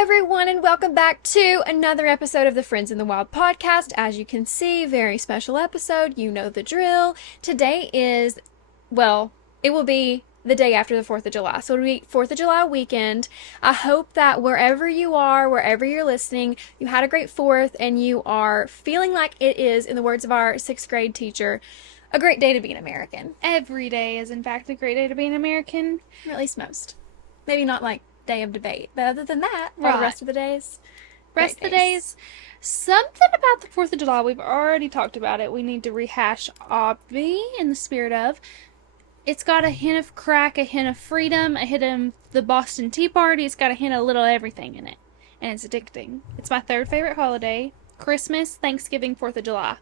everyone, and welcome back to another episode of the Friends in the Wild podcast. As you can see, very special episode. You know the drill. Today is, well, it will be the day after the 4th of July. So it'll be 4th of July weekend. I hope that wherever you are, wherever you're listening, you had a great 4th and you are feeling like it is, in the words of our 6th grade teacher, a great day to be an American. Every day is, in fact, a great day to be an American. Or at least most. Maybe not like day of debate, but other than that, all Right. the rest of the days, Rest of the days, something about the 4th of July, we've already talked about it. We need to rehash Obby in the spirit of. It's got a hint of crack, a hint of freedom, a hint of the Boston Tea Party. It's got a hint of little everything in it. And it's addicting. It's my third favorite holiday. Christmas, Thanksgiving, 4th of July.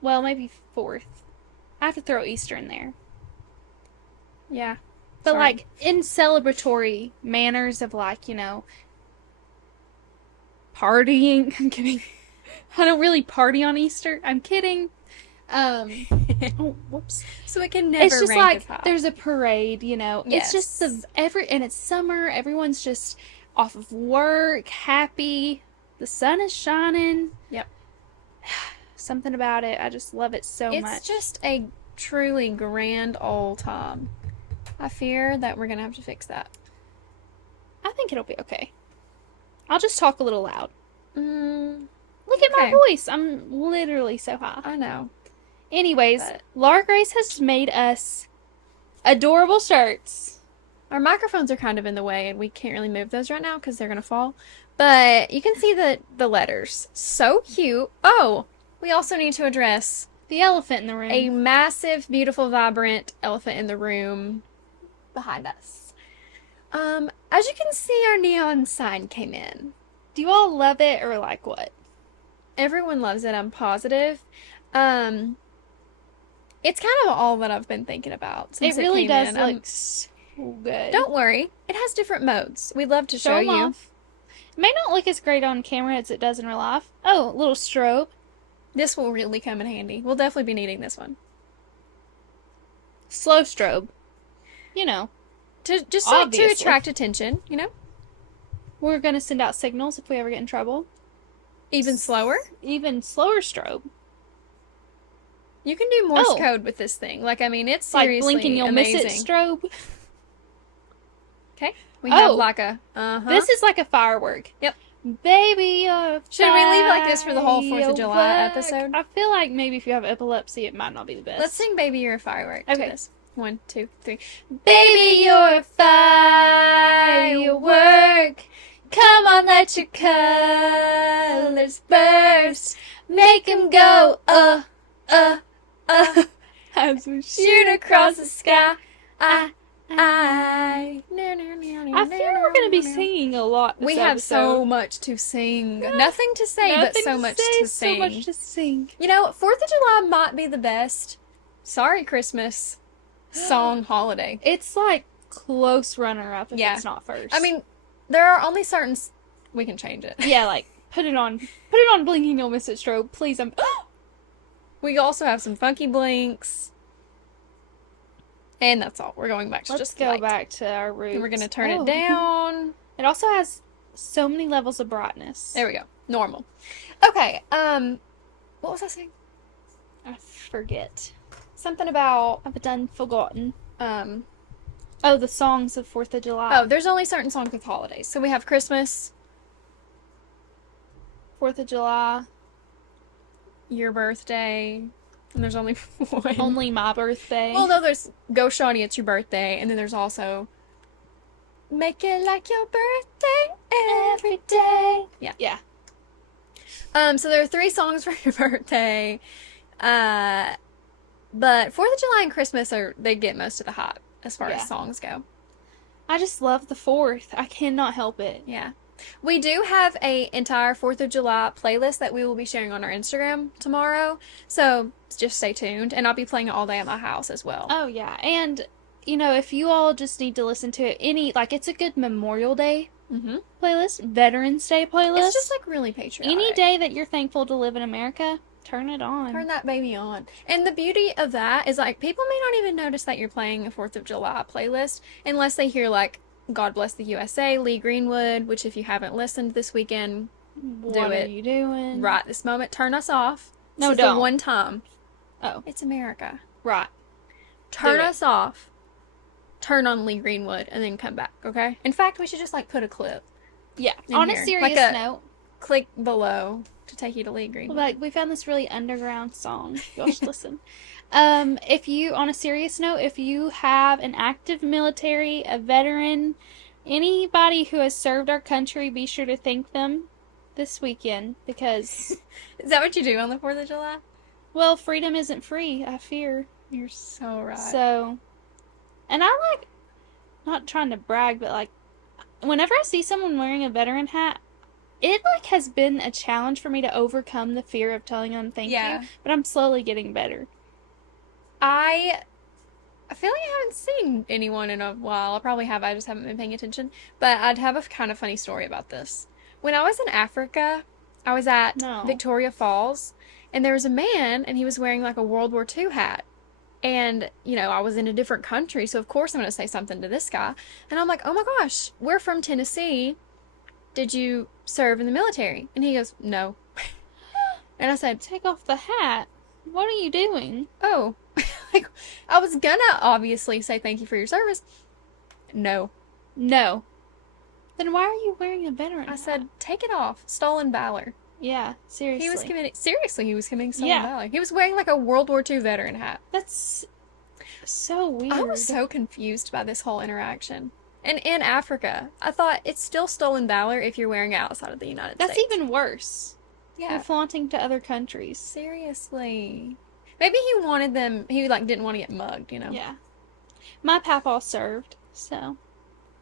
Well, maybe 4th. I have to throw Easter in there. Yeah. But, Sorry. like, in celebratory manners of, like, you know, partying. I'm kidding. I don't really party on Easter. I'm kidding. Oh, whoops. So it can never It's just rank like, as high. there's a parade, you know. Yes. It's just and it's summer. Everyone's just off of work, happy. The sun is shining. Yep. Something about it. I just love it so much. It's just a truly grand old time. I fear that we're going to have to fix that. I think it'll be okay. I'll just talk a little loud. Look at my Okay. voice. I'm literally so high. I know. Anyways, But- Laura Grace has made us adorable shirts. Our microphones are kind of in the way, and we can't really move those right now because they're going to fall. But you can see the letters. So cute. Oh, we also need to address The elephant in the room. a massive, beautiful, vibrant elephant in the room behind us. As you can see, our neon sign came in. Do you all love it or like what? Everyone loves it, I'm positive. It's kind of all that I've been thinking about since It really came does in. look so good. Don't worry, it has different modes. We'd love to show 'em you. off. It may not look as great on camera as it does in real life. Oh, a little strobe. This will really come in handy. We'll definitely be needing this one. Slow strobe. You know, To just like to Obviously. attract attention, you know? we're going to send out signals if we ever get in trouble. Even slower. Even slower strobe. You can do Morse Oh. code with this thing. Like, I mean, it's Like seriously blink and you'll amazing. miss it strobe. Okay. We have Oh. like a This is like a firework. Yep. Baby, you're Should we leave it like this for the whole 4th of July firework. episode? I feel like maybe if you have epilepsy, it might not be the best. Let's sing Baby You're a Firework to Okay. this. 1, 2, 3. Baby, you're a firework. Come on, let your colors burst. Make 'em go, as we Shoot across the sky. I I feel we're going to be singing a lot this We have so episode. much to sing. Nothing to say, but Nothing so to much say, to sing. So much to sing. You know, 4th of July might be the best Sorry Christmas song holiday. It's like close runner-up if Yeah. it's not first. I mean, there are only certain... We can change it. yeah, like, put it on Blinking You'll Miss It strobe. Please, We also have some funky blinks. And that's all. We're going back to let's just go light. back to our roots. And we're going to turn Oh. it down. It also has so many levels of brightness. There we go. Normal. Okay, what was I saying? I forget. Something about, I've done forgotten. oh, Oh, the songs of 4th of July. there's only certain songs with holidays. So we have Christmas, 4th of July. your birthday, and there's only one. Only my birthday. Well, no, there's Go Shawty, It's Your Birthday, and then there's also Make It Like Your Birthday Every Day. Yeah. Yeah. So there are 3 songs for your birthday. But 4th of July and Christmas they get most of the hype as far Yeah. as songs go. I just love the 4th. I cannot help it. Yeah. We do have a entire 4th of July playlist that we will be sharing on our Instagram tomorrow. So just stay tuned. And I'll be playing it all day at my house as well. Oh, yeah. And, you know, if you all just need to listen to it, it's a good Memorial Day Mm-hmm. playlist, Veterans Day playlist. It's just like really patriotic. any day that you're thankful to live in America, turn it on. Turn that baby on. And the beauty of that is like people may not even notice that you're playing a 4th of July playlist unless they hear like God Bless the USA, Lee Greenwood, which if you haven't listened this weekend, What are it. you doing? Right this moment, turn us off. This No, is don't. the one time. Oh, It's America. right. Turn Do it. us off. Turn on Lee Greenwood and then come back, okay? In fact, we should just like put a clip. Yeah. In On here. a serious Like a- note, Click below to take you to Lee Greenwood. like we found this really underground song. Y'all should listen. If you, on a serious note, if you have an active military, a veteran, anybody who has served our country, be sure to thank them this weekend because, Is that what you do on the 4th of July? well, freedom isn't free, I fear. You're so right. So, and I like, not trying to brag, but like, whenever I see someone wearing a veteran hat, it like has been a challenge for me to overcome the fear of telling them thank Yeah. you, but I'm slowly getting better. I feel like I haven't seen anyone in a while. I probably have. I just haven't been paying attention. But I'd have a kind of funny story about this. When I was in Africa, I was at No. Victoria Falls, and there was a man, and he was wearing like a World War II hat. And, you know, I was in a different country, so of course I'm going to say something to this guy. And I'm like, oh my gosh, we're from Tennessee. Did you serve in the military? And he goes, no. And I said, Take off the hat. What are you doing? oh. Like, I was gonna obviously say thank you for your service. No. No. Then why are you wearing a veteran I hat? said, take it off. Stolen valor. Yeah, seriously. He was committing stolen Yeah. valor. He was wearing like a World War II veteran hat. That's so weird. I was so confused by this whole interaction. And in Africa, I thought it's still stolen valor if you're wearing it outside of the United That's States. even worse. You're Yeah. flaunting to other countries. Seriously. Maybe he wanted them, he like didn't want to get mugged, you know? Yeah. My papa served, so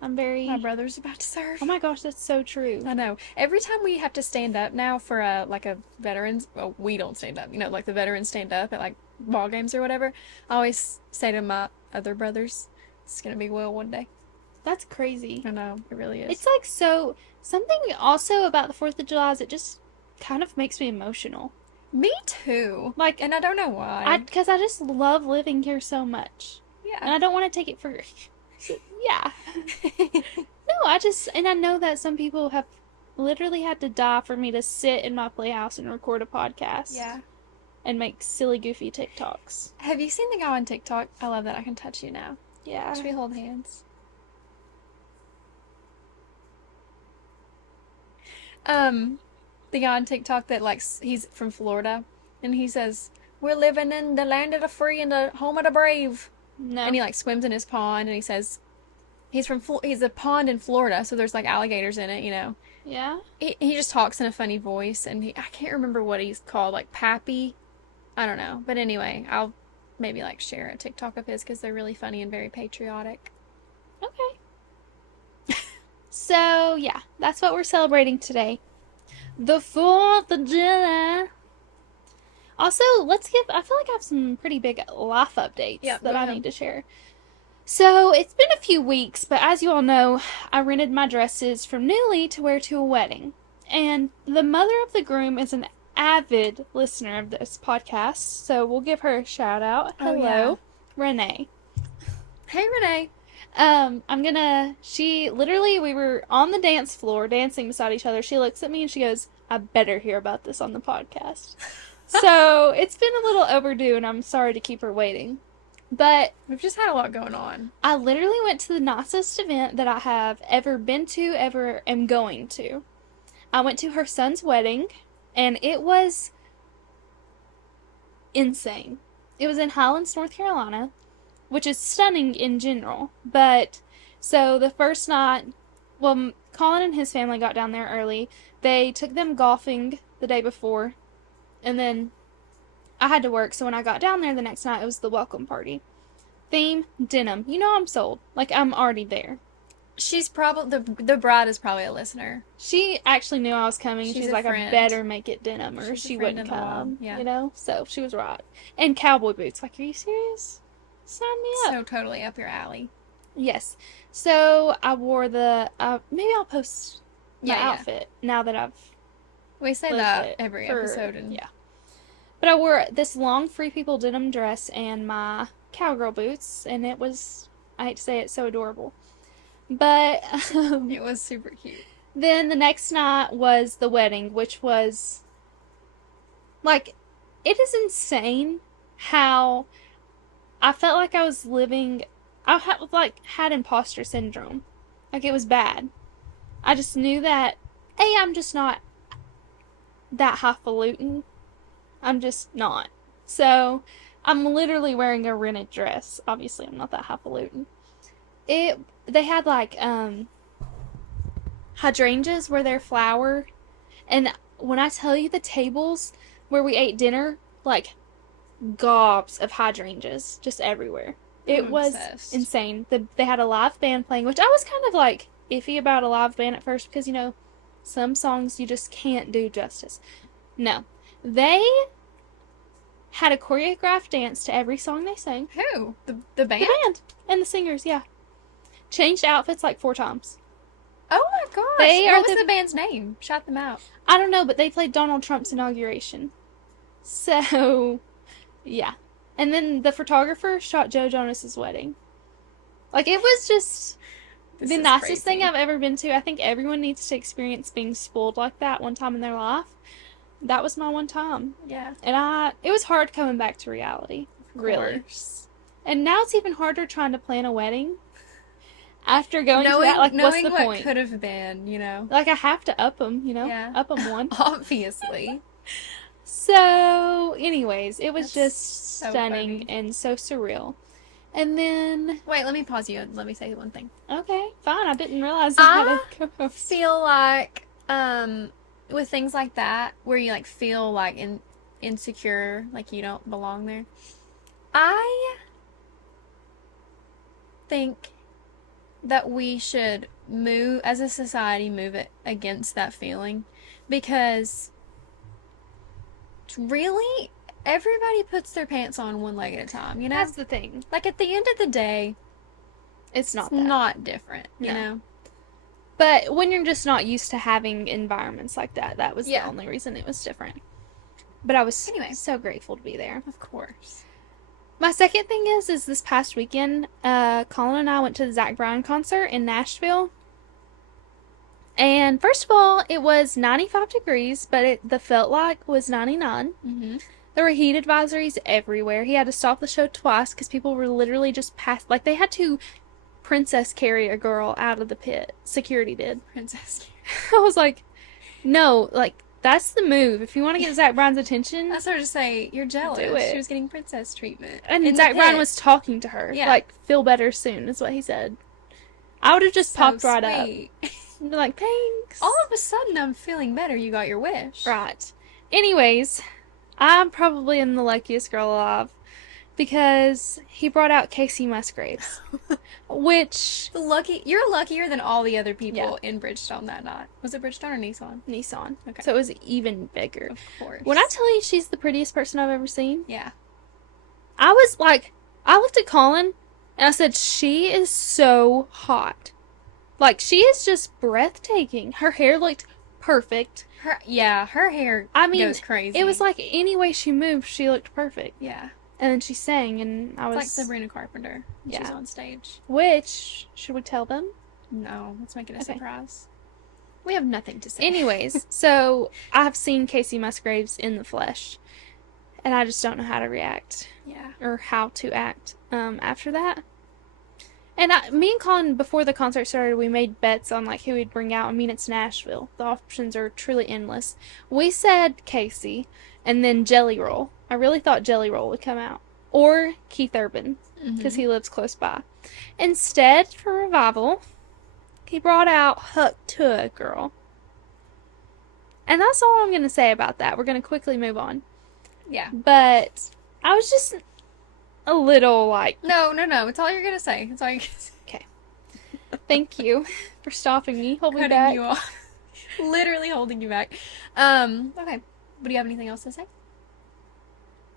I'm very... My brother's about to serve. Oh my gosh, that's so true. I know. Every time we have to stand up now for a veterans, well, we don't stand up. You know, like the veterans stand up at like ball games or whatever. I always say to my other brothers, "It's gonna be Will one day." That's crazy. I know it really is. It's like so... Something also about the 4th of July is it just kind of makes me emotional. Me too. Like, And I don't know why. because I just love living here so much. And Yeah. I don't want to take it for... Yeah. No, and I know that some people have literally had to die for me to sit in my playhouse and record a podcast. Yeah. And make silly, goofy TikToks. Have you seen the guy on TikTok? I love that I can touch you now. Yeah. Should we hold hands? The guy on TikTok that he's from Florida, and he says, "We're living in the land of the free and the home of the brave." No. And he like swims in his pond, and he says he's he's a pond in Florida, so there's like alligators in it, you know. Yeah? He just talks in a funny voice, and I can't remember what he's called, like Pappy. I don't know, but anyway, I'll maybe like share a TikTok of his because they're really funny and very patriotic. Okay. So, yeah. That's what we're celebrating today. The 4th of July. Also, I feel like I have some pretty big life updates Yep, that go I ahead. need to share. So, it's been a few weeks, but as you all know, I rented my dresses from Newly to wear to a wedding. And the mother of the groom is an avid listener of this podcast, so we'll give her a shout out. Oh, Hello, yeah. Renee. Hey, Renee. We were on the dance floor dancing beside each other. She looks at me and she goes, I better hear about this on the podcast. So it's been a little overdue and I'm sorry to keep her waiting. But We've just had a lot going on. I literally went to the nicest event that I have ever been to, ever am going to. I went to her son's wedding and it was insane. It was in Highlands, North Carolina, which is stunning in general. But, so the first night, well, Colin and his family got down there early. They took them golfing the day before. And then I had to work, so when I got down there the next night, it was the welcome party. Theme, denim. You know I'm sold. Like, I'm already there. She's probably the bride is probably a listener. She actually knew I was coming. She's She's a like, I friend. better make it denim or She's a she friend wouldn't in the come. world, yeah. You know? So, she was right. And cowboy boots. Like, are you serious? Sign me up. So totally up your alley. Yes. So, I wore maybe I'll post my Yeah. outfit now that I've We say lived that it every for- episode. And yeah. But I wore this long Free People denim dress and my cowgirl boots, and it was, I hate to say it, so adorable. But It was super cute. then the next night was the wedding, which was like, it is insane how I felt like I was living. Had imposter syndrome. Like, it was bad. I just knew that I'm just not that highfalutin. I'm just not. So I'm literally wearing a rented dress. Obviously, I'm not that highfalutin. They had like hydrangeas were their flower, and when I tell you the tables where we ate dinner, like gobs of hydrangeas just everywhere. It I'm was obsessed. insane. They had a live band playing, which I was kind of like iffy about a live band at first because some songs you just can't do justice. No, they had a choreographed dance to every song they sang. Who? The band? The band and the singers, yeah, changed outfits like 4 times. Oh my gosh! What was the band's name? Shout them out. I don't know, but they played Donald Trump's inauguration. So, yeah. And then the photographer shot Joe Jonas's wedding. Like, it was just the nicest thing I've ever been to. I think everyone needs to experience being spoiled like that one time in their life. That was my one time. Yeah. And it was hard coming back to reality. Really. And now it's even harder trying to plan a wedding. After going to that, like, what's the point? Knowing what could have been, Like, I have to up them, Yeah. Up them one. Obviously. So, anyways, it was That's just so stunning funny. and so surreal. And then, Wait, let me pause you and let me say one thing. okay, fine. I didn't realize I had a co-host. Feel like, with things like that, where you, like, feel, like, insecure, like you don't belong there, I think that we should move, as a society, move it against that feeling, because really, everybody puts their pants on one leg at a time, That's the thing. Like, at the end of the day, It's not it's that. not different, you No. know? But when you're just not used to having environments like that, that was the Yeah. only reason it was different. But I was Anyway. so grateful to be there. Of course. My second thing is this past weekend, Colin and I went to the Zach Bryan concert in Nashville. And first of all, it was 95 degrees, but the felt like was 99. Mm-hmm. There were heat advisories everywhere. He had to stop the show twice because people were literally just like, they had to princess carry a girl out of the pit. Security did. Princess. I was like, no, like, that's the move. If you want to get Zach Bryan's attention, I started to say, you're jealous. Do it. She was getting princess treatment. and in the Zach Bryan pit. was talking to her. Yeah. Like, feel better soon, is what he said. I would have just So popped right up. sweet. And be like, thanks. All of a sudden, I'm feeling better. You got your wish. Right. Anyways, I'm probably am the luckiest girl alive because he brought out Casey Musgraves, which You're luckier than all the other people Yeah. in Bridgestone that night. Was it Bridgestone or Nissan? Nissan. Okay. So it was even bigger. Of course. When I tell you she's the prettiest person I've ever seen, Yeah. I was like, I looked at Colin and I said, she is so hot. Like, she is just breathtaking. Her hair looked perfect. Her hair goes crazy. It was like any way she moved, she looked perfect. Yeah. And then she sang, and I It's was like Sabrina Carpenter. She's Yeah. on stage. Which, should we tell them? No, let's make it a Okay. surprise. We have nothing to say. Anyways, so I've seen Casey Musgraves in the flesh, and I just don't know how to react Yeah. or how to act after that. And me and Colin, before the concert started, we made bets on like who we'd bring out. I mean, it's Nashville. The options are truly endless. We said Casey, and then Jelly Roll. I really thought Jelly Roll would come out. Or Keith Urban, because he lives close by. Instead, for Revival, he brought out Huck Tuh Girl. And that's all I'm going to say about that. We're going to quickly move on. Yeah. But I was just a little like, No. It's all you're gonna say. It's all you're gonna say. thank you for stopping me. Hold me Cutting back. you off. Literally holding you back. Okay. But do you have anything else to say?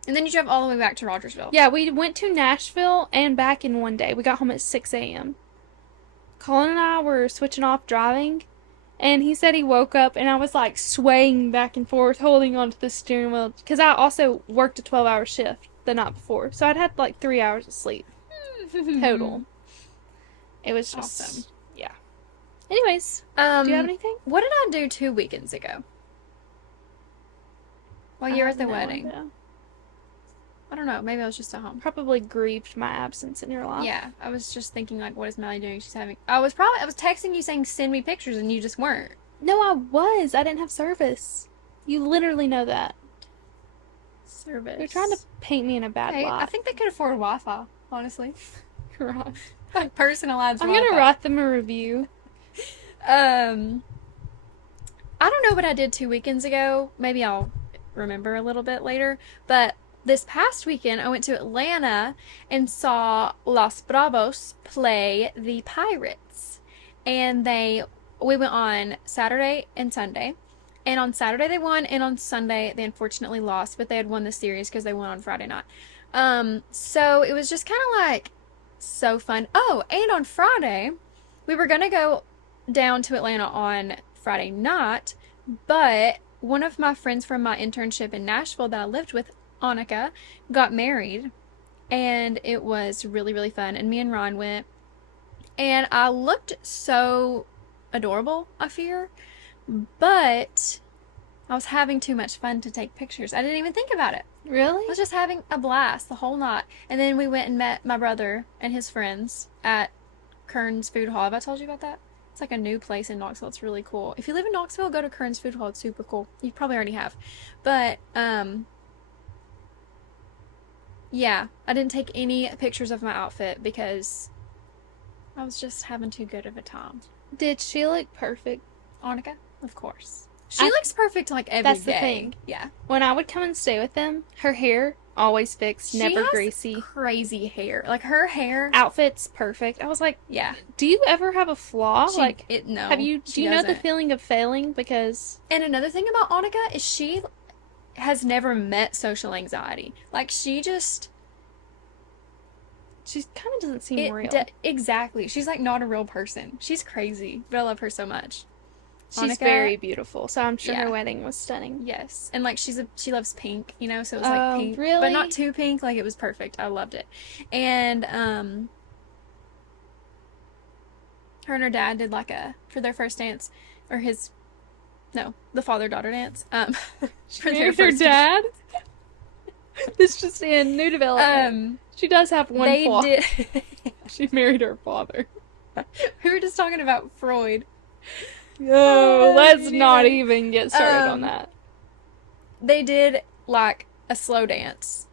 And then you drove all the way back to Rogersville. Yeah, we went to Nashville and back in one day. We got home at 6 a.m. Colin and I were switching off driving, and he said he woke up, and I was like swaying back and forth, holding onto the steering wheel, because I also worked a 12-hour shift the night before, so I'd had like 3 hours of sleep total. It was just Awesome. Yeah. Anyways, do you have anything? What did I do 2 weekends ago? While you were at the wedding. Idea. I don't know. Maybe I was just at home. Probably grieved my absence in your life. Yeah, I was just thinking like, what is Melly doing? She's having. I was texting you saying send me pictures, and you just weren't. No, I was. I didn't have service. You literally know that. Service. You're trying to paint me in a bad Hey, light. I think they could afford Wi-Fi. Honestly, Right. like personalized. I'm Wi-Fi. gonna write them a review. I don't know what I did 2 weekends ago. Maybe I'll remember a little bit later. But this past weekend, I went to Atlanta and saw Los Bravos play the Pirates. And we went on Saturday and Sunday. And on Saturday they won, and on Sunday they unfortunately lost, but they had won the series because they won on Friday night. So it was just kind of like so fun. Oh, and on Friday, we were gonna go down to Atlanta on Friday night, but one of my friends from my internship in Nashville that I lived with, Annika, got married, and it was really, really fun. And me and Ron went, and I looked so adorable, I fear, but I was having too much fun to take pictures. I didn't even think about it. Really? I was just having a blast the whole night. And then we went and met my brother and his friends at Kern's Food Hall. Have I told you about that? It's like a new place in Knoxville. It's really cool. If you live in Knoxville, go to Kern's Food Hall. It's super cool. You probably already have. But, yeah, I didn't take any pictures of my outfit because I was just having too good of a time. Did she look perfect? Annika, of course. She looks perfect like every day. That's the thing. Yeah. When I would come and stay with them, her hair always fixed, never She has greasy. crazy hair. Like her hair. Outfits perfect. I was like, Yeah. do you ever have a flaw? No. Do you she know the doesn't. feeling of failing? Because And another thing about Annika is she has never met social anxiety. Like she just she kind of doesn't seem real. Exactly. She's like not a real person. She's crazy, but I love her so much. She's Annika, very beautiful, so I'm sure Yeah. her wedding was stunning. Yes. And like she loves pink, you know, so it was Oh, like pink. really? But not too pink, like it was perfect. I loved it. And her and her dad did like for their first dance, or the father-daughter dance. For their Married her first dad? This just in new development. She does have one they flaw. did. She married her father. We were just talking about Freud. Oh, let's yeah. not even get started on that. They did like a slow dance,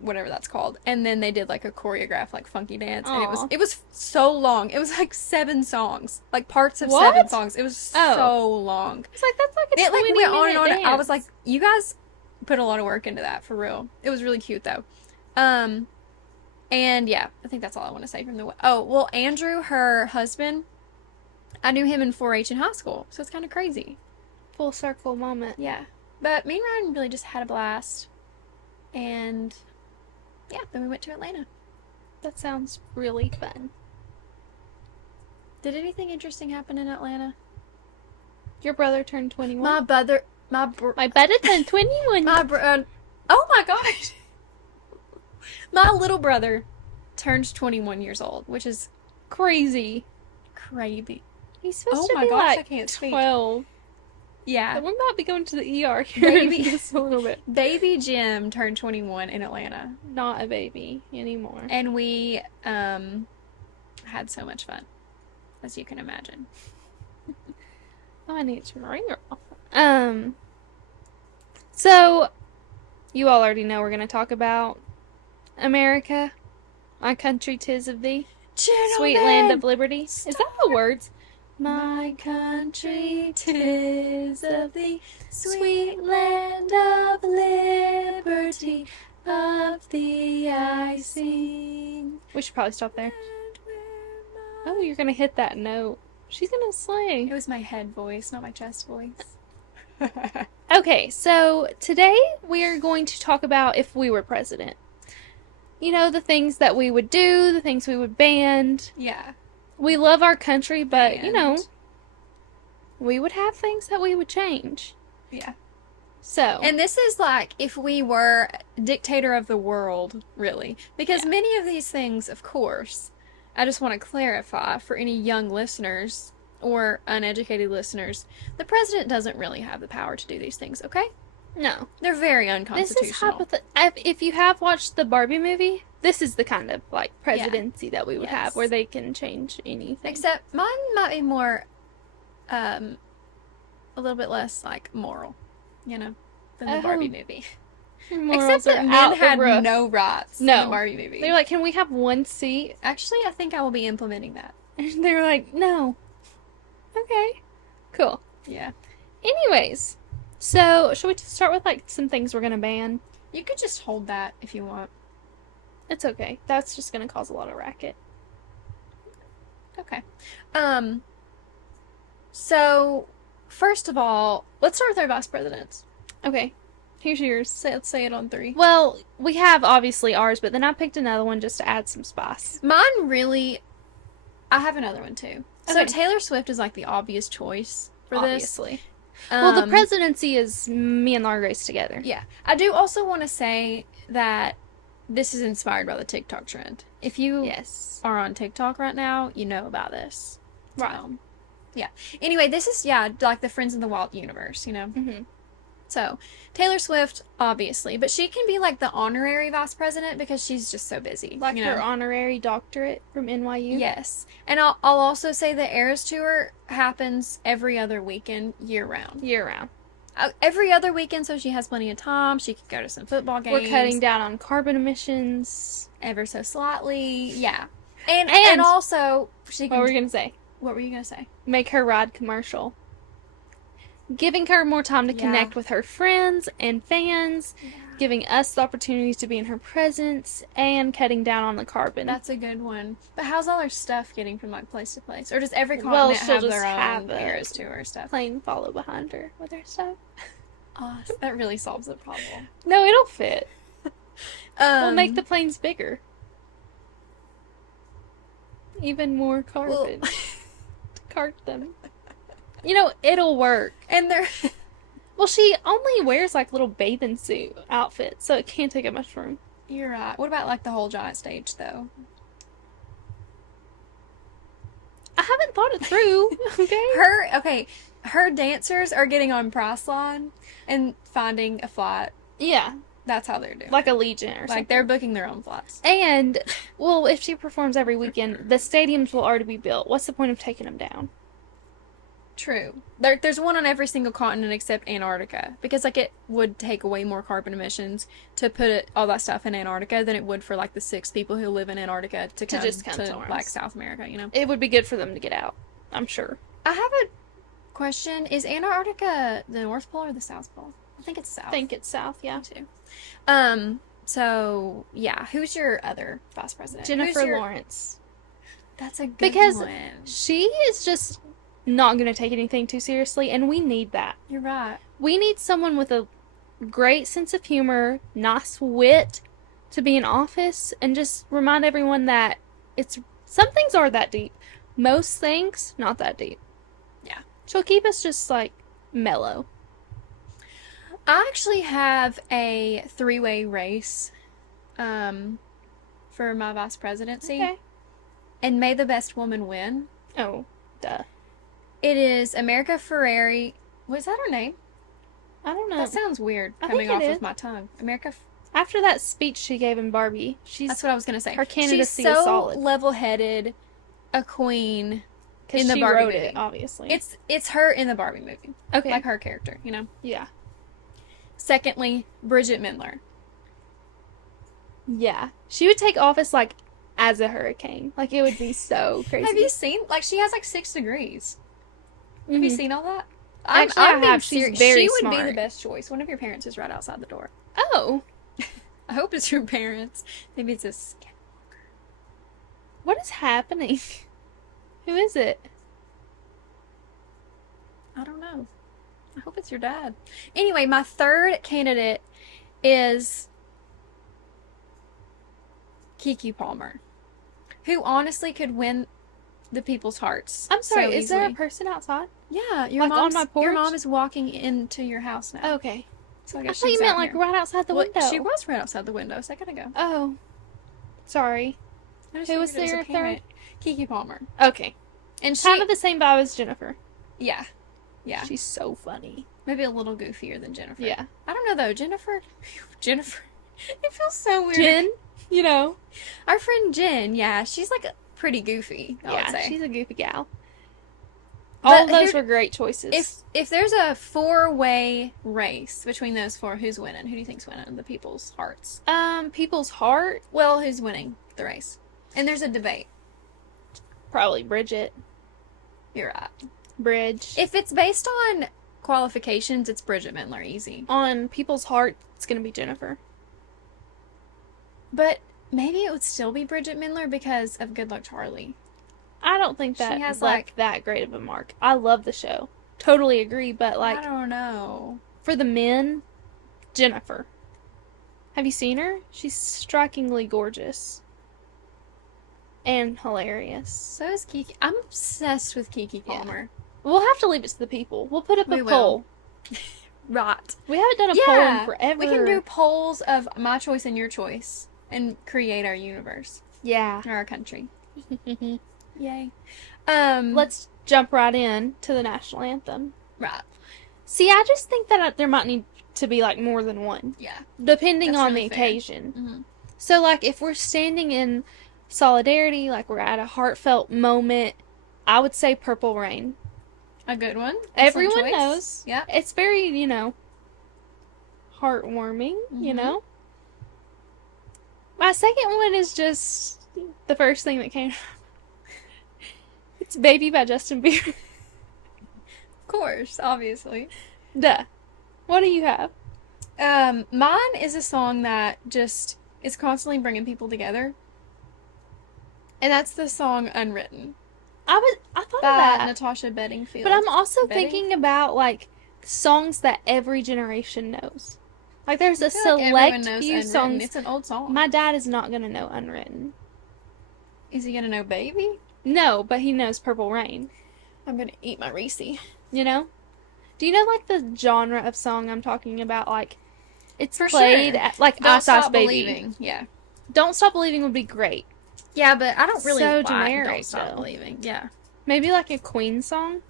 whatever that's called, and then they did like a choreographed like funky dance, and Aw. it was so long. It was like 7 songs, like parts of What? 7 songs. It was Oh. so long. It's like that's like a It like 20 went on and on. minute I was dance. like, you guys put a lot of work into that, for real. It was really cute though. And yeah, I think that's all I want to say from the. Oh well, Andrew, her husband, I knew him in 4-H in high school, so it's kind of crazy. full circle moment. Yeah, but me and Ryan really just had a blast, and yeah, then we went to Atlanta. That sounds really fun. Did anything interesting happen in Atlanta? Your brother turned 21. My brother turned 21. Oh my gosh. My little brother turned 21 years old, which is Crazy. crazy. He's supposed Oh to my be gosh, I like can't speak. 12. Yeah. We might be going to the ER here Baby. in just a little bit. Baby Jim turned 21 in Atlanta, Not a baby anymore. and we had so much fun, as you can imagine. Oh, I need some ringer. So, you all already know we're going to talk about America, my country 'tis of thee, sweet land of liberty. Is that the words? My country 'tis of thee, sweet land of liberty, of thee I sing. We should probably stop there. And where Oh, you're going to hit that note. She's going to It slay. was my head voice, not my chest voice. Okay, so today we are going to talk about if we were president. You know, the things that we would do, the things we would ban. Yeah. We love our country, but, you know, And- we would have things that we would change. Yeah. So, And this is like if we were dictator of the world, really. Because Yeah. many of these things, of course, I just want to clarify for any young listeners or uneducated listeners, the president doesn't really have the power to do these things, okay? No. They're very This unconstitutional. is if you have watched the Barbie movie, this is the kind of like presidency that we would have Yes. where they can change anything. Except mine might be more, a little bit less like moral, than the Barbie movie. Morals Except that are men out the had roof. no rights in No. the Barbie movie. They're like, can we have one seat? Actually, I think I will be implementing that. And they were like, no. Okay. Cool. Yeah. Anyways, so should we just start with like some things we're gonna ban? You could just hold that if you want. It's okay. That's just gonna cause a lot of racket. Okay. So, first of all, let's start with our vice presidents. Okay. Here's yours. Let's say it on 3. Well, we have obviously ours, but then I picked another one just to add some spice. Mine really, I have another one too. So Okay. Taylor Swift is like the obvious choice for Obviously. this. Well, the presidency is me and Laura Grace together. Yeah. I do also want to say that this is inspired by the TikTok trend. If you Yes. are on TikTok right now, you know about this. Right. Yeah. Anyway, this is, like the Friends in the Wild universe, Mm-hmm. So, Taylor Swift, obviously, but she can be like the honorary vice president because she's just so busy. Like her honorary doctorate from NYU. Yes. And I'll also say the Eras Tour happens every other weekend, year round. Year round. Every other weekend, so she has plenty of time. She could go to some football games. We're cutting down on carbon emissions. Ever so slightly. Yeah. And also, she can. What were we gonna say? What were you going to say? Make her ride commercial. Giving her more time to Yeah. connect with her friends and fans, giving us the opportunities to be in her presence, and cutting down on the carbon. That's a good one. But how's all her stuff getting from like place to place? Or does every Well, continent she'll have just their own have a Eras Tour stuff? plane follow behind her with her stuff. Oh, that really solves the problem. No, it'll fit. We'll make Um, the planes bigger. Even more carbon. Cart them. It'll work. and they're Well, she only wears like little bathing suit outfits, so it can't take up much room. You're right. What about like the whole giant stage though? I haven't thought it through. Okay. Her dancers are getting on Priceline and finding a flight. Yeah, That's how they're doing. like a Legion or something. Like they're booking their own flights. And, well, if she performs every weekend, the stadiums will already be built. What's the point of taking them down? True. There's one on every single continent except Antarctica because like it would take away more carbon emissions to put all that stuff in Antarctica than it would for like the 6 people who live in Antarctica to just come to to ours. like South America, It would be good for them to get out, I'm sure. I have a question. Is Antarctica the North Pole or the South Pole? I think it's South. I think it's south, yeah. Me too. So yeah, who's your other vice president? Jennifer Who's your- Lawrence. That's a good Because one. she is just not going to take anything too seriously, and we need that. You're right. We need someone with a great sense of humor, nice wit to be in office, and just remind everyone that some things are that deep. Most things, not that deep. Yeah. She'll keep us just, like, mellow. I actually have a 3-way race for my vice presidency. Okay. And may the best woman win. Oh, duh. It is America Ferreri. Was that her name? I don't know. That sounds weird I coming think off it of is. my tongue. America. After that speech she gave in Barbie, That's what I was gonna say. her candidacy She's is so solid. level-headed, a queen. because in the she Barbie wrote movie. it, obviously. It's her in the Barbie movie, okay. like her character. Yeah. Secondly, Bridget Mendler. Yeah. She would take office, like, as a hurricane. Like, it would be so crazy. Have you seen? Like she has like 6 degrees. Have you Mhm. seen all that? Actually, I being have. She's serious. very She would be smart. the best choice. One of your parents is right outside the door. Oh. I hope it's your parents. Maybe it's a What is happening? Who is it? I don't know. I hope it's your dad. Anyway, my third candidate is Kiki Palmer, who honestly could win the people's hearts. I'm sorry, so is there a easily. person outside? Yeah, your like, on mom's, my Your porch? mom is walking into your house now. Okay. So I I guess thought you she's meant, out like, here. right outside the Well, window. She was right outside the window a second ago. Oh. Sorry. I just Who was figured it their a parent. Keke Palmer. Okay. And she, Kind of the same vibe as Jennifer. yeah. Yeah. She's so funny. Maybe a little goofier than Jennifer. Yeah. I don't know though. Jennifer. It feels so weird. Jen, you know. Our friend Jen, yeah, she's like pretty goofy, I would Yeah, say. she's a goofy gal. But All of those were great choices. If there's a 4-way race between those 4, who's winning? Who do you think's winning? The people's hearts. People's heart, Well, who's winning the race? And there's a debate. probably Bridget. You're right. Bridge. If it's based on qualifications, it's Bridget Mendler, easy. On people's heart, it's gonna be Jennifer. But maybe it would still be Bridget Mendler because of Good Luck Charlie. I don't think She that has, left that great of a mark. I love the show. Totally agree, but I like don't know. for the men, Jennifer. Have you seen her? She's strikingly gorgeous. And hilarious. So is Keke. I'm obsessed with Keke Palmer. We'll have to leave it to the people. We'll put up We a will. poll. Right. We haven't done a poll in forever. We can do polls of my choice and your choice and create our universe Yeah. or our country. Let's Yay. jump right in to the national anthem. Right. See, I just think that there might need to be like more than one, Yeah. depending That's on really the fair. occasion. Mm-hmm. So, like, if we're standing in solidarity, like we're at a heartfelt moment, I would say Purple Rain. A good one. Everyone Excellent choice. knows. Yeah. It's very, heartwarming, Mhm. My second one is just the first thing that came. It's Baby by Justin Bieber. Of course, obviously. Duh. What do you have? Mine is a song that just is constantly bringing people together. And that's the song Unwritten I thought of by that. Natasha Bedingfield. But I'm also Betty? thinking about, like, songs that every generation knows. Like, there's a I feel like everyone select knows few Unwritten. songs. It's an old song. My dad is not going to know Unwritten. Is he gonna know Baby? No, but he knows Purple Rain. I'm gonna eat my Reese. You know? Do you know, like, the genre of song I'm talking about? Like, it's For played sure. at, like, Don't Ice Ice Stop Baby. Believing. Yeah. Don't Stop Believing would be great. Yeah, but I don't really So like generic, Don't Stop though. Believing. Yeah. Maybe, like, a Queen song?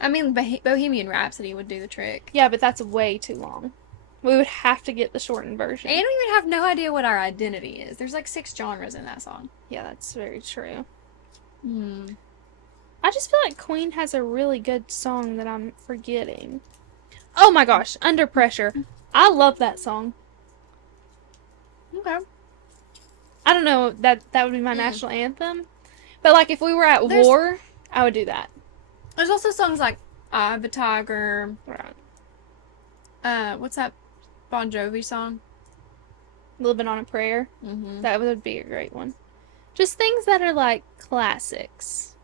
I mean, Bohemian Rhapsody would do the trick. Yeah, but that's way too long. We would have to get the shortened version. And we would have no idea what our identity is. There's like 6 genres in that song. Yeah, that's very true. Hmm. I just feel like Queen has a really good song that I'm forgetting. Oh my gosh, Under Pressure. I love that song. Okay. I don't know, that would be my national anthem. But like if we were at There's- war, I would do that. There's also songs like Eye of the Tiger. Right. What's that Bon Jovi song? Living on a Prayer. Mm-hmm. That would be a great one. Just things that are like classics.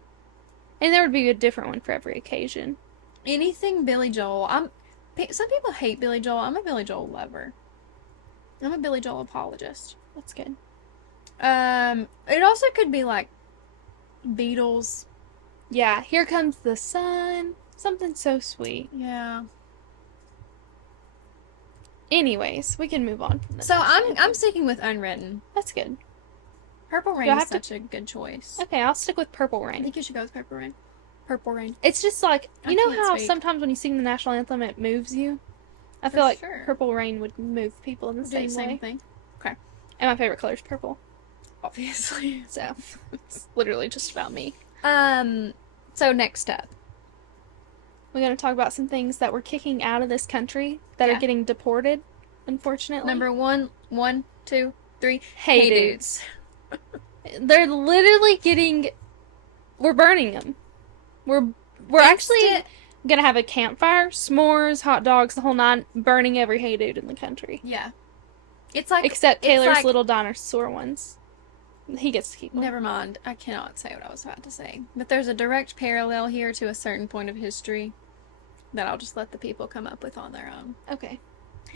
And there would be a different one for every occasion. Anything Billy Joel. Some people hate Billy Joel. I'm a Billy Joel lover. I'm a Billy Joel apologist. That's good. It also could be like Beatles. Yeah, Here Comes the Sun. Something so sweet. Yeah. Anyways, we can move on from this. So I'm sticking with Unwritten. That's good. Purple I Rain is have to- such a good choice. Okay, I'll stick with Purple I Rain. think you should go with Purple Rain. Purple Rain. It's just like, I you know can't how speak. sometimes when you sing the national anthem it moves you? I For feel like sure. Purple Rain would move people in the Do same, the same way. thing. And my favorite color is purple. Obviously. So, it's literally just about me. So next up. We're going to talk about some things that we're kicking out of this country that Yeah. are getting deported, unfortunately. Number 1, 2, 3. Hey Dudes. They're literally getting... We're burning them. We're actually Instant- going to have a campfire, s'mores, hot dogs, the whole nine, burning every Hey Dude in the country. Yeah. It's like Except it's Taylor's like- little dinosaur ones. He gets to keep them. Never mind. I cannot say what I was about to say. But there's a direct parallel here to a certain point of history that I'll just let the people come up with on their own. Okay.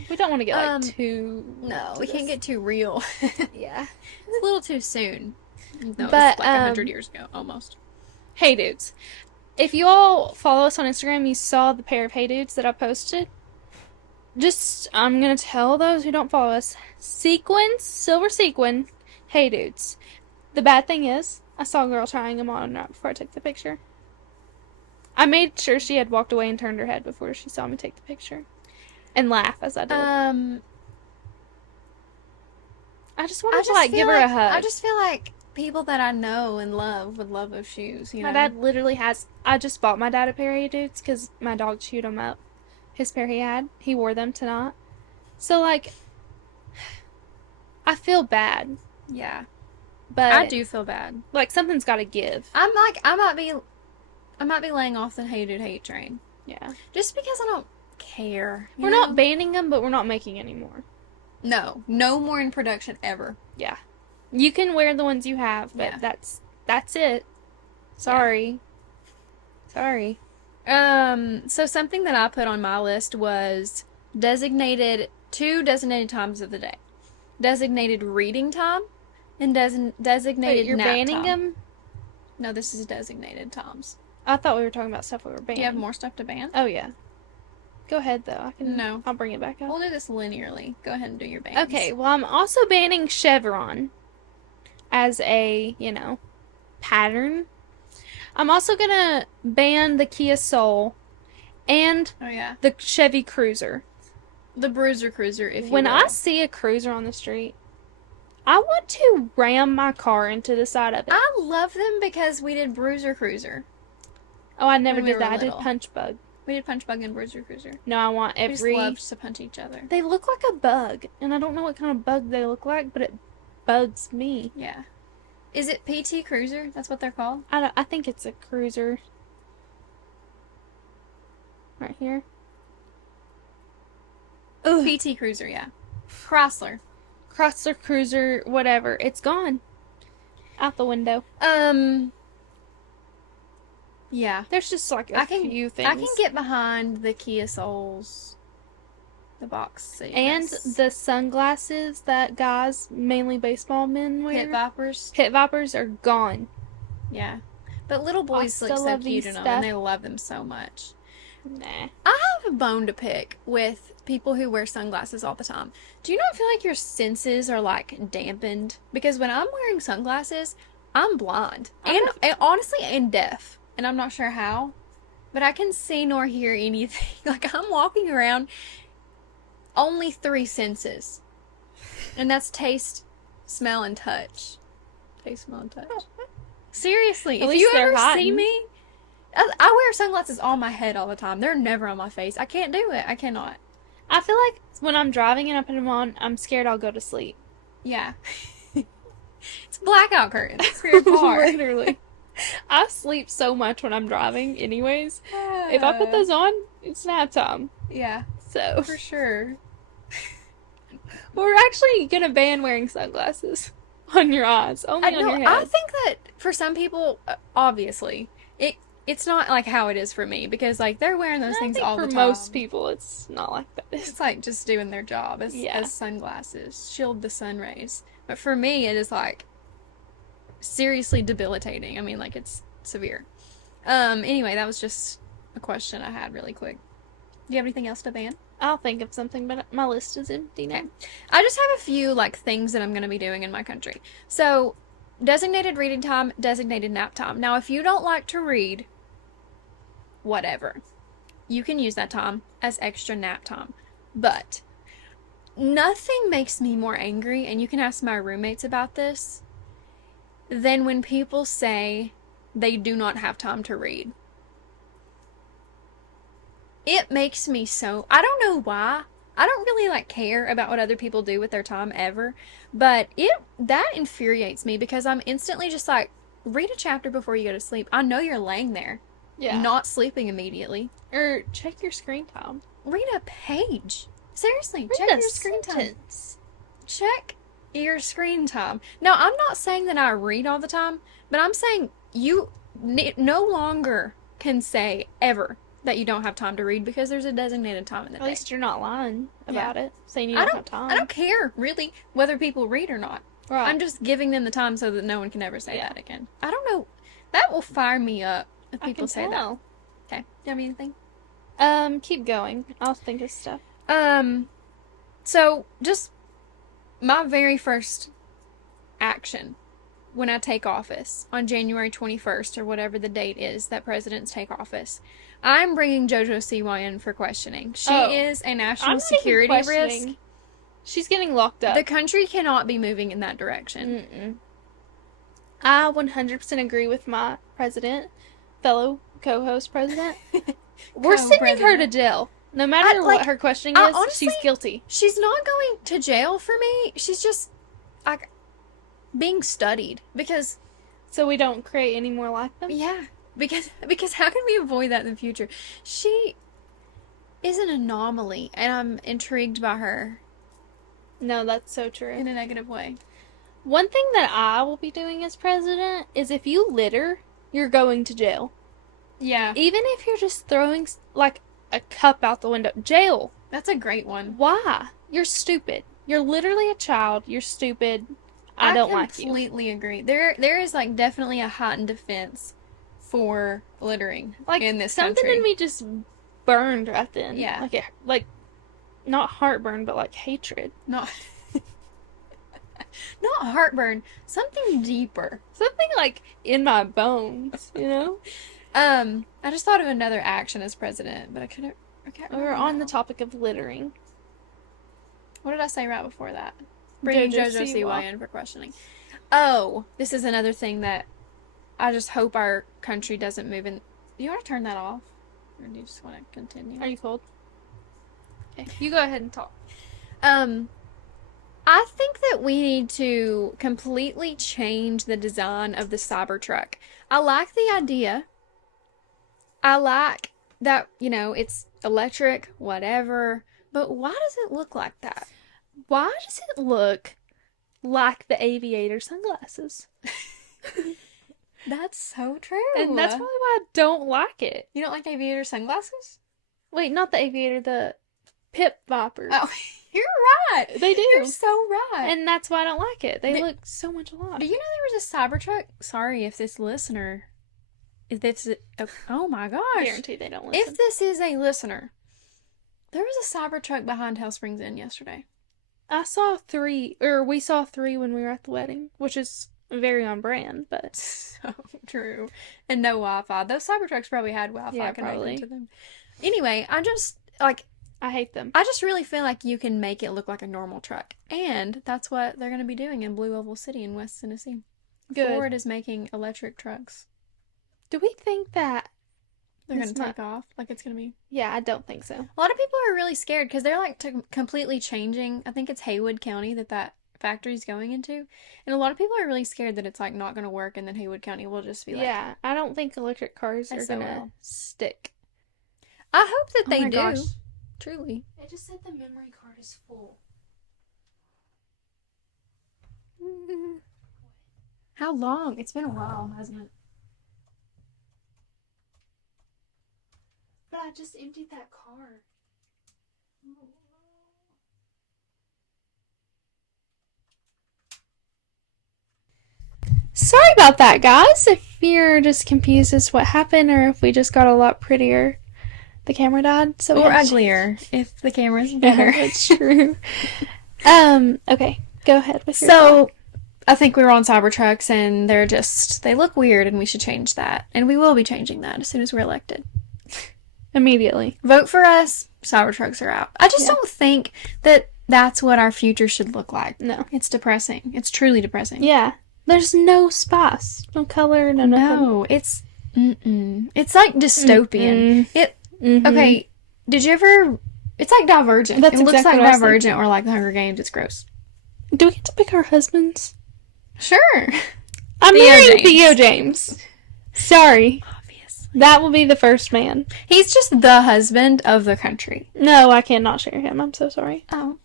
We don't want to get Um, too... No, into we can't this. get too real. It's Yeah. a little too soon. No, But, it's like 100 years ago, almost. Hey Dudes. If you all follow us on Instagram, you saw the pair of Hey Dudes that I posted. just, I'm gonna tell those who don't follow us. Sequins, silver sequin, Hey Dudes. The bad thing is, I saw a girl trying them on right before I took the picture. I made sure she had walked away and turned her head before she saw me take the picture. And laugh as I did. I just wanted to, like, give her a hug. I just feel like people that I know and love would love those shoes, you know? My dad literally has... I just bought my dad a pair of Hey Dudes because my dog chewed them up. His pair he wore them tonight. So, like, I feel bad. Yeah. But I do feel bad. like, something's got to give. I'm like, I might be laying off the hated hate train. Yeah. Just because I don't care. We're not banning them, but we're not making any more. No more in production ever. Yeah. You can wear the ones you have, but Yeah. that's it. Sorry. Sorry. So something that I put on my list was two designated times of the day. Designated reading time and designated Wait, you're nap banning time. them? No, this is designated times. I thought we were talking about stuff we were banning. Do you have more stuff to ban? Oh, yeah. Go ahead, though. No. I'll bring it back up. We'll do this linearly. Go ahead and do your bans. Okay, well, I'm also banning Chevron as a, pattern. I'm also gonna ban the Kia Soul and Oh, yeah. the Chevy Cruiser. The Bruiser Cruiser, if you When will. I see a Cruiser on the street, I want to ram my car into the side of it. I love them because we did Bruiser Cruiser. Oh, I never when we did were that. I did little. Punch Bug. We did Punch Bug and Bruiser Cruiser. No, I want We just every... loved to punch each other. They look like a bug, and I don't know what kind of bug they look like, but it bugs me. Yeah. Is it PT Cruiser? That's what they're called? I think it's a Cruiser. Right here. Ugh. PT Cruiser, yeah. Chrysler. Chrysler Cruiser, whatever. It's gone. Out the window. Yeah. There's just like a few things. I can get behind the Kia Souls. The box seat. And the sunglasses that guys, mainly baseball men, wear. Pit Vipers. Pit Vipers are gone. Yeah. But little boys I look still so love cute these in them, stuff. and they love them so much. Nah. I have a bone to pick with people who wear sunglasses all the time. Do you not feel like your senses are like dampened? Because when I'm wearing sunglasses, I'm blind and honestly and deaf, and I'm not sure how, but I can see nor hear anything. Like I'm walking around only 3 senses, and that's taste, smell, and touch. Taste, smell, and touch. Seriously, At if least you they're ever see hiding. me, I wear sunglasses on my head all the time. They're never on my face. I can't do it. I cannot. I feel like when I'm driving and I put them on, I'm scared I'll go to sleep. Yeah. It's blackout curtains for your car. Literally. I sleep so much when I'm driving anyways. If I put those on, it's nap time. Yeah, So, for sure. we're actually gonna ban wearing sunglasses on your eyes. Only on your head. I think that for some people, obviously, it's not like how it is for me because like they're wearing those I things think all the for time. most people, it's not like that. It's like just doing their job as sunglasses, shield the sun rays. But for me, it is like seriously debilitating. I mean, like it's severe. Anyway, that was just a question I had really quick. Do you have anything else to ban? I'll think of something, but my list is empty now. Okay. I just have a few like things that I'm going to be doing in my country. So, designated reading time, designated nap time. Now, if you don't like to read, whatever. You can use that time as extra nap time. But nothing makes me more angry, and you can ask my roommates about this, than when people say they do not have time to read. It makes me so... I don't know why. I don't really like care about what other people do with their time ever, but that infuriates me because I'm instantly just like, read a chapter before you go to sleep. I know you're laying there, not sleeping immediately. Or check your screen time. Read a page. Seriously, Read check a your screen time. sentence. Check your screen time. Now, I'm not saying that I read all the time, but I'm saying you no longer can say ever that you don't have time to read because there's a designated time in the At day. least you're not lying about it, saying you I don't have time. I don't care, really, whether people read or not. Right. I'm just giving them the time so that no one can ever say Yeah. that again. I don't know. That will fire me up if I people can say tell. that. Okay. Do you have anything? Keep going. I'll think of stuff. So just my very first action when I take office on January 21st or whatever the date is that presidents take office, I'm bringing JoJo Siwa in for questioning. She is a I'm national not even security risk. questioning. She's getting locked up. The country cannot be moving in that direction. Mm-mm. I 100% agree with my president, fellow co-host president. We're sending her to jail. No matter what her questioning is, honestly, she's guilty. She's not going to jail for me. She's just like being studied because So we don't create any more like them? yeah, because how can we avoid that in the future? She is an anomaly and I'm intrigued by her No, that's so true. in a negative way. One thing that I will be doing as president is if you litter, you're going to jail. Yeah. Even if you're just throwing like a cup out the window, jail. That's a great one. Why? You're stupid. You're literally a child. You're stupid. I don't like you. I completely agree. There is like definitely a heightened defense for littering Like in this something country. in me just burned right then. Yeah. Like not heartburn, but like hatred. Not not heartburn, something deeper. Something like in my bones, you know? I just thought of another action as president, but I can't We're remember on now. the topic of littering. What did I say right before that? Bringing JoJo Siwa. Siwa in for questioning. Oh, this is another thing that I just hope our country doesn't move in. Do you want to turn that off? Or do you just want to continue? Are you cold? Okay. You go ahead and talk. I think that we need to completely change the design of the Cybertruck. I like the idea. I like that, it's electric, whatever. But why does it look like that? Why does it look like the aviator sunglasses? That's so true. And that's probably why I don't like it. You don't like aviator sunglasses? Wait, not the aviator, the Pip Vipers. Oh, you're right. They do. You're so right. And that's why I don't like it. They Th- look so much alike. Do you know there was a Cybertruck? Sorry if this listener, if this, oh my gosh. Guarantee they don't listen. If this is a listener, there was a Cybertruck behind Hell Springs Inn yesterday. We saw three when we were at the wedding, which is very on brand, but So true. And no Wi-Fi. Those Cybertrucks probably had Wi-Fi Yeah, connected probably. to them. Anyway, I just I hate them. I just really feel like you can make it look like a normal truck. And that's what they're going to be doing in Blue Oval City in West Tennessee. Good. Ford is making electric trucks. Do we think that They're going It's to take off like it's going to be. Yeah, I don't think so. A lot of people are really scared because they're like completely changing. I think it's Haywood County that factory's going into. And a lot of people are really scared that it's like not going to work and then Haywood County will just be like, Yeah, I don't think electric cars are SOL. gonna stick. I hope that they my do. gosh. Truly. It just said the memory card is full. How long? It's been a while, hasn't it? But I just emptied that card. Sorry about that, guys. If you're just confused as to what happened or if we just got a lot prettier, the camera died. So we Or had to- uglier if the camera's Yeah, better. that's true. Okay, go ahead with your So, I think we were on Cybertrucks and they look weird and we should change that. And we will be changing that as soon as we're elected. immediately. Vote for us. Cybertrucks are out. I just Yeah. don't think that that's what our future should look like. No. It's depressing. It's truly depressing. Yeah. There's no spice, no color, no nothing. No, it's like dystopian. It Mhm. okay. Did you ever? It's like Divergent. That's it looks exactly like what I was Divergent or like The Hunger Games. It's gross. Do we get to pick our husbands? Sure. I'm Theo marrying James. Theo James. Sorry. Obvious. That will be the first man. He's just the husband of the country. No, I cannot share him. I'm so sorry. Oh.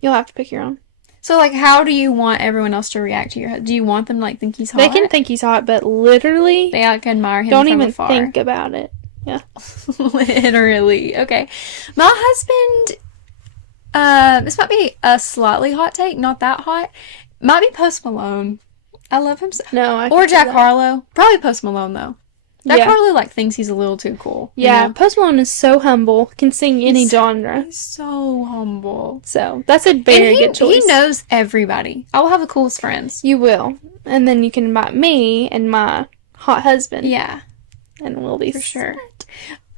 You'll have to pick your own. So like, how do you want everyone else to react to your husband? Do you want them to like think he's hot? They can think he's hot, but literally, They like admire him don't from even afar. think about it. Yeah. Literally. Okay. My husband, this might be a slightly hot take, not that hot. Might be Post Malone. I love him so. No, I Or can see Jack that. Harlow. Probably Post Malone though. That Yeah. probably like thinks he's a little too cool. you Yeah, know? Post Malone is so humble, can sing any genre. He's so humble. So that's a very And good choice. he knows everybody. I will have the coolest friends. You will. And then you can invite me and my hot husband. Yeah, And we'll be for sure.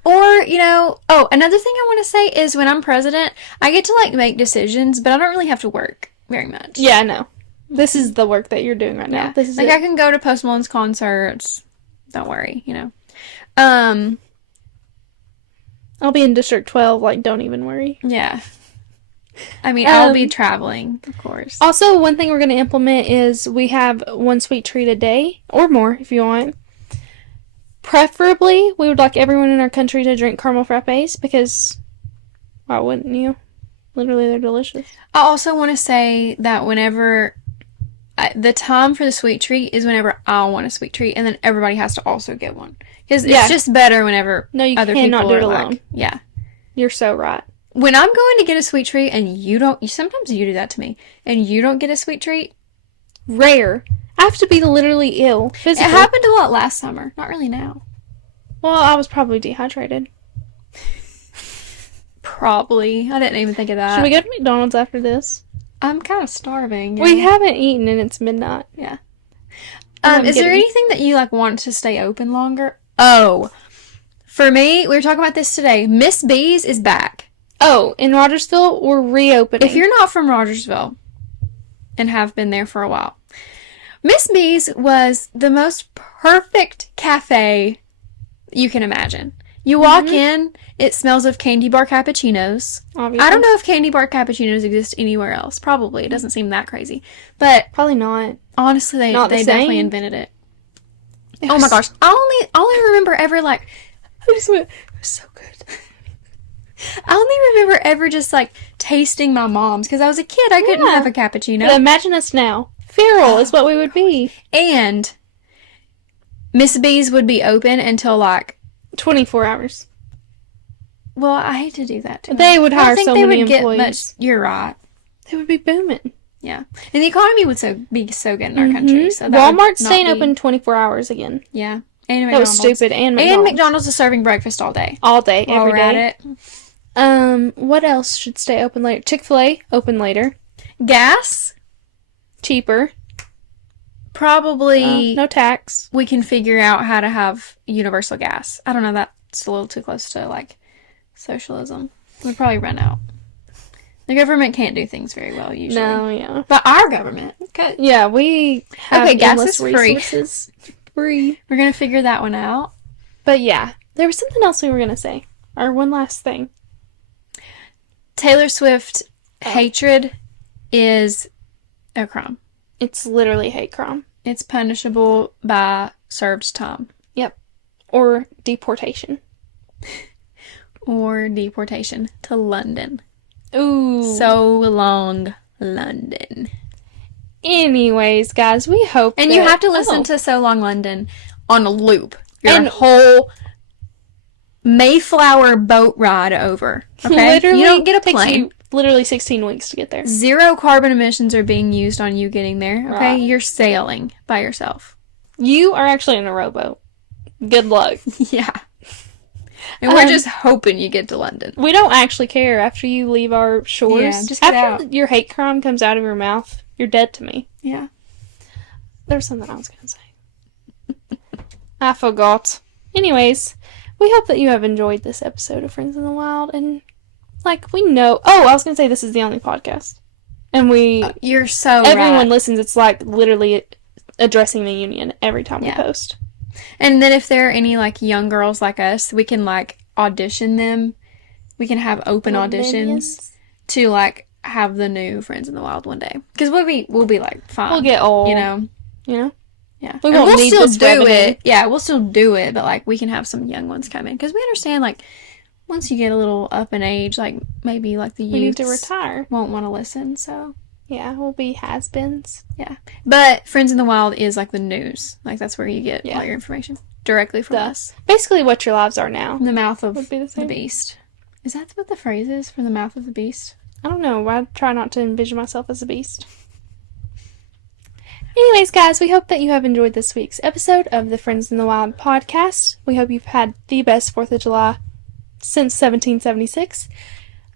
Or, another thing I want to say is when I'm president, I get to like make decisions, but I don't really have to work very much. Yeah, I know. This is the work that you're doing right now. Yeah. This is like it. I can go to Post Malone's concerts. Don't worry, Um, I'll be in District 12, like, don't even worry. yeah. I mean, I'll be traveling, of course. Also, one thing we're going to implement is we have one sweet treat a day, or more if you want. Preferably, we would like everyone in our country to drink caramel frappes because why wouldn't you? Literally, they're delicious. I also want to say that the time for the sweet treat is whenever I want a sweet treat, and then everybody has to also get one. Because it's just better whenever No, you other cannot people do it are alone. like, yeah. You're so right. When I'm going to get a sweet treat and you don't, sometimes you do that to me, and you don't get a sweet treat. Rare. I have to be literally ill. Physically. It happened a lot last summer. Not really now. Well, I was probably dehydrated. Probably. I didn't even think of that. Should we go to McDonald's after this? I'm kind of starving. We haven't eaten and it's midnight. Yeah. I'm Is there kidding. anything that you like want to stay open longer? Oh, for me, we were talking about this today. Miss B's is back. Oh, in Rogersville, we're reopening. If you're not from Rogersville and have been there for a while, Miss B's was the most perfect cafe you can imagine. You walk in, it smells of candy bar cappuccinos. Obviously. I don't know if candy bar cappuccinos exist anywhere else. Probably. It doesn't seem that crazy. But Probably not. honestly, they Not the definitely same. invented it. Oh my gosh. I only remember ever like, I just went, it was so good. I only remember ever just like tasting my mom's because I was a kid. I couldn't Yeah. have a cappuccino. But imagine us now. Feral is what we would be. And Miss B's would be open until like, 24 hours. well, I hate to do that too. They would I don't hire think so they many would get employees. much. You're right. They would be booming. Yeah, and the economy would be so good in our country. So that would Walmart's not staying be- open 24 hours again. Yeah, and That was McDonald's. stupid. And And McDonald's. McDonald's is serving breakfast all day. All day, While every we're at day. it, What else should stay open later? Chick-fil-A, open later. gas Cheaper. probably. No tax. We can figure out how to have universal gas. I don't know. That's a little too close to like socialism. We'd probably run out. The government can't do things very well usually. No, yeah. But our government, okay, Yeah, we have Okay, gas endless is free. resources. Free. we're gonna figure that one out. But yeah, there was something else we were going to say. Or one last thing. Taylor Swift hatred is a crime. It's literally hate crime. It's punishable by served time Or deportation. or deportation to London. Ooh. So long, London. Anyways, guys, we hope And you have to listen to So Long, London on a loop. Your And- whole Mayflower boat ride over. Okay? Literally, you don't get a takes plane. you literally 16 weeks to get there. 0 carbon emissions are being used on you getting there. Okay? Right. You're sailing by yourself. You are actually in a rowboat. Good luck. Yeah. And we're just hoping you get to London. We don't actually care after you leave our shores. Yeah, just get after out. your hate crime comes out of your mouth, you're dead to me. Yeah. There was something I was going to say. I forgot. Anyways, we hope that you have enjoyed this episode of Friends in the Wild. And, like, we know... Oh, I was going to say this is the only podcast. And You're so everyone right. listens. It's, like, literally addressing the union every time Yeah. we post. And then if there are any like young girls like us, we can like audition them. We can have open auditions to like have the new Friends in the Wild one day. Because we'll be like fine. We'll get old. you know. You know? Yeah. We And won't we'll need still this do revenue. it. Yeah, we'll still do it, but like we can have some young ones come in because we understand like once you get a little up in age, like maybe like the We need youth to retire. won't want to listen. So Yeah, we'll be has-beens. yeah, but Friends in the Wild is like the news. Like that's where you get Yeah. all your information directly from us. Basically what your lives are now. From the mouth of Would be the the same. beast. Is that what the phrase is? From the mouth of the beast? I don't know. I try not to envision myself as a beast. Anyways, guys, we hope that you have enjoyed this week's episode of the Friends in the Wild podcast. We hope you've had the best 4th of July since 1776.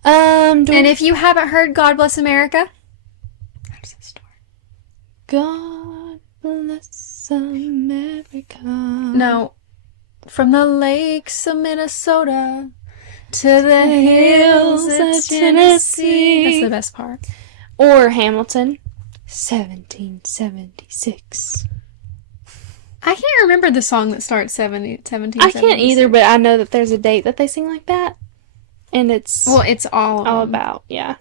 And if you haven't heard God Bless America, God bless America. No. From the lakes of Minnesota to the hills of Tennessee. That's the best part. Or Hamilton, 1776. I can't remember the song that starts 1776. I can't either, but I know that there's a date that they sing like that. And it's it's all about, yeah.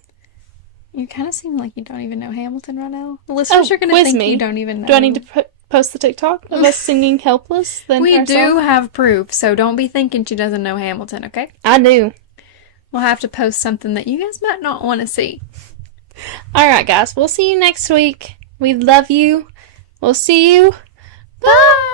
You kind of seem like you don't even know Hamilton right now. The listeners are going to think you don't even know. Do I need to post the TikTok of us singing Helpless? We do have proof, so don't be thinking she doesn't know Hamilton, okay? I do. We'll have to post something that you guys might not want to see. Alright, guys. We'll see you next week. We love you. We'll see you. Bye!